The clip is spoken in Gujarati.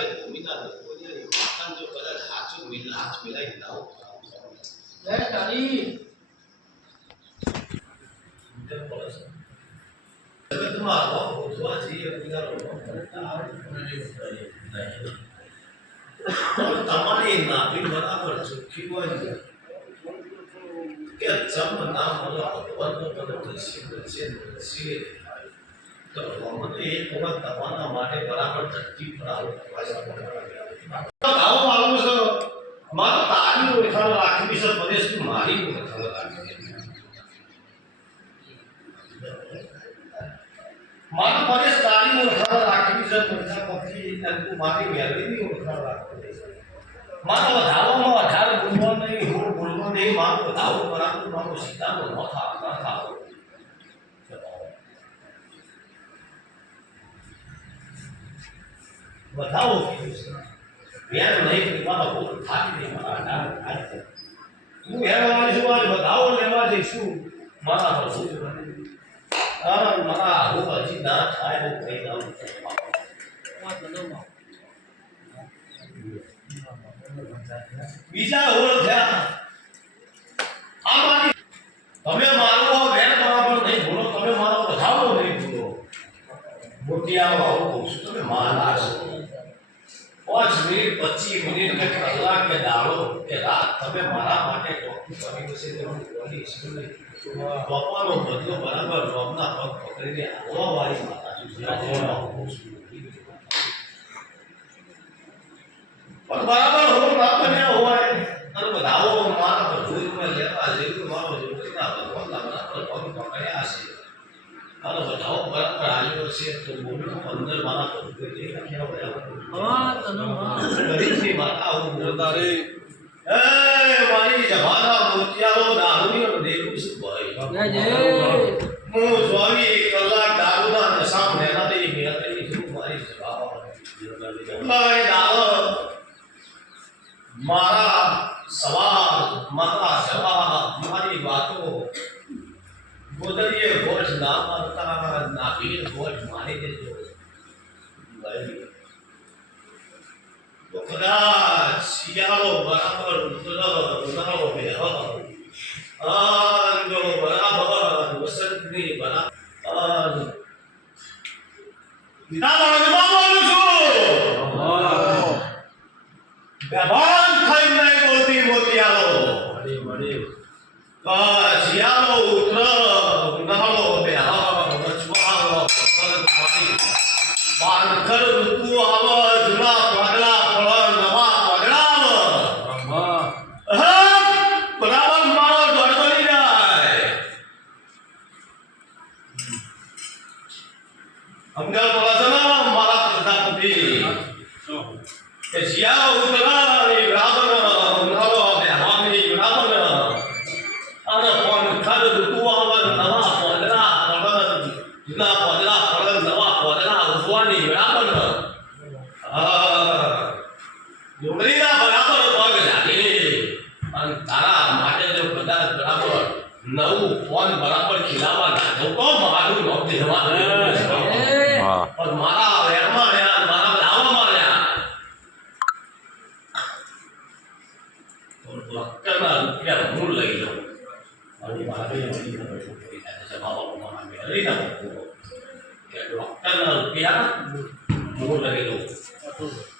الآية ومن الرؤيا تنظر إلى الحاكم من الحاكم إلى إنه لا تعليم Get some now, a. તમારી નાભી બરાબર ચોખ્ખી હોય ને કે જમ ના મળો ભગવાનનો તને નસીબ છે નસીબ તો મને એક વખત તમારા માટે બરાબર આવો આવો મારું તારી ઓળખાણ રાખવી પરેશ તું મારી ઓળખાણ નહીં, હું બોલવો નહીં. મારો વધાવો બરાબર મારો સીધાનો ન થાવ ન થાવ વધાવો નહીં મારા થાય. હું હેરવા છું લેવા જઈશું. મારા મારા હું હજી ના થાય, હું કહી દઉં બીજા ઓળખ્યા. થયા આ મારી તમે મારો વેર બરાબર નહીં બોલો તમે મારો વધાવો નહીં બોલો મોતિયાનો આવું કહું છું તમે મારા છો. પાંચ મિનિટ પચીસ મિનિટ કે કલાક કે દાડો કે રાત તમે મારા માટે ડોક્ટર કરી હશે તો હું બોલીશ નહીં. પપ્પાનો બદલો બરાબર રોમના પગ પકડીને આવવા વાળી માતા છું પણ બરાબર હું ના બન્યા હોય અને બધાઓ મારા પર જોઈને લેવા જેવું મારો જોઈના ભગવાનના બરાબર પગ પકડ્યા છે અને બધાઓ બરાબર આવ્યો છે તો બોલું અંદર મારા પર જોઈ નાખ્યા હોય હા તનોમાં ગરીબથી માતા હું બોલતા રે એ મારી જમાના મોતિયારો દારૂની દેવું છું ભાઈ જય જય હું સ્વામી કલાક દારૂના નશામાં રહેનાથી મેળવી છું મારી જવાબ ભાઈ દારૂ મારા સવાલ મારા જવાબ મારી વાતો ગોદરીએ ગોઠ ના મારતા નાભીએ ગોઠ મારી દેજો કદાચ શિયાળો બરાબર ઉનાળો બરાબર વસંતની બરાબર. છું. મોતિયારો શિયાળો ઉતરો પાનખર ઋતુ આવ જૂના પાગલા ફળ નવા પાગલા આવ બરાબર મારો ગડબડી જાય પ્રજાપતિ કે શિયાળો ઉતરા એ બરાબર ઉનાળો આવે હામી બરાબર અને પાનખર ઋતુ આવ નવા પાગલા ફળ ફળ નવા પાગલા ઉગવાની બરાબર હા ડુંગળીના બરાબર પગ લાગે અને તારા માટે જો કદાચ બરાબર નવું ફોન બરાબર ખીલાવા લાગ્યો તો મારું નોક દેવા પણ મારા વેરમાં રહ્યા મારા લાવવામાં રૂપિયા હું લઈ લઉં જાય છે બાબા મારા મેળવી ના મૂકો કે ડોક્ટરના રૂપિયા લઈ લઉં